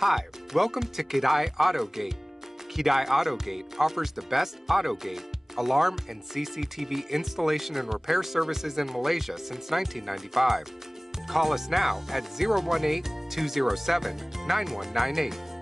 Hi, welcome to Kedai Autogate. Kedai Autogate offers the best Autogate, alarm, and CCTV installation and repair services in Malaysia since 1995. Call us now at 018-207-9198.